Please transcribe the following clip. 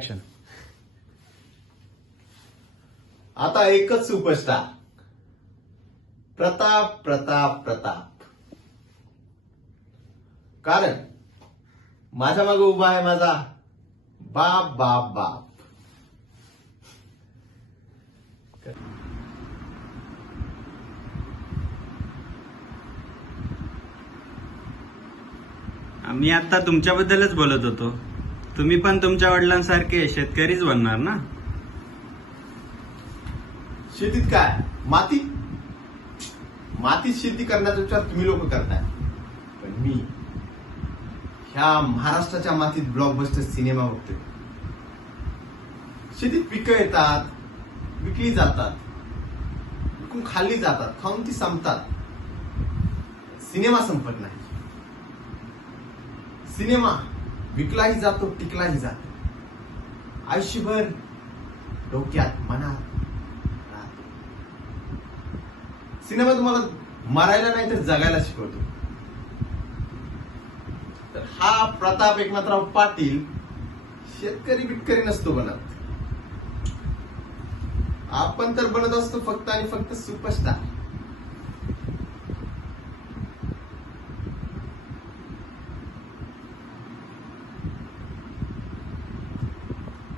Action. आता एकच superstar, Pratap Pratap Pratap. कारण माझ्या मागे उभा आहे माझा बाप बाप बाप. मी आता तुमच्याबद्दलच बोलत होतो. तुम्ही पण तुमच्या वडिलांसारखे शेतकरीच बनणार ना? शेतीत काय मातीत शेती करण्याचा विचार तुम्ही लोक करताय, पण मी ह्या महाराष्ट्राच्या मातीत ब्लॉकबस्टर सिनेमा बघतोय. शेतीत पिकं येतात, विकली जातात, विकून खाल्ली जातात, खाऊन ती संपतात. सिनेमा संपत नाही. सिनेमा विकलाही जातो, टिकलाही जातो, आयुष्यभर डोक्यात मनात. सिनेमा तुम्हाला मरायला नाही तर जगायला शिकवतो. तर हा प्रताप एकनाथराव पाटील शेतकरी बिटकरी नसतो बनत. आपण तर बनत असतो फक्त आणि फक्त सुपरस्टार.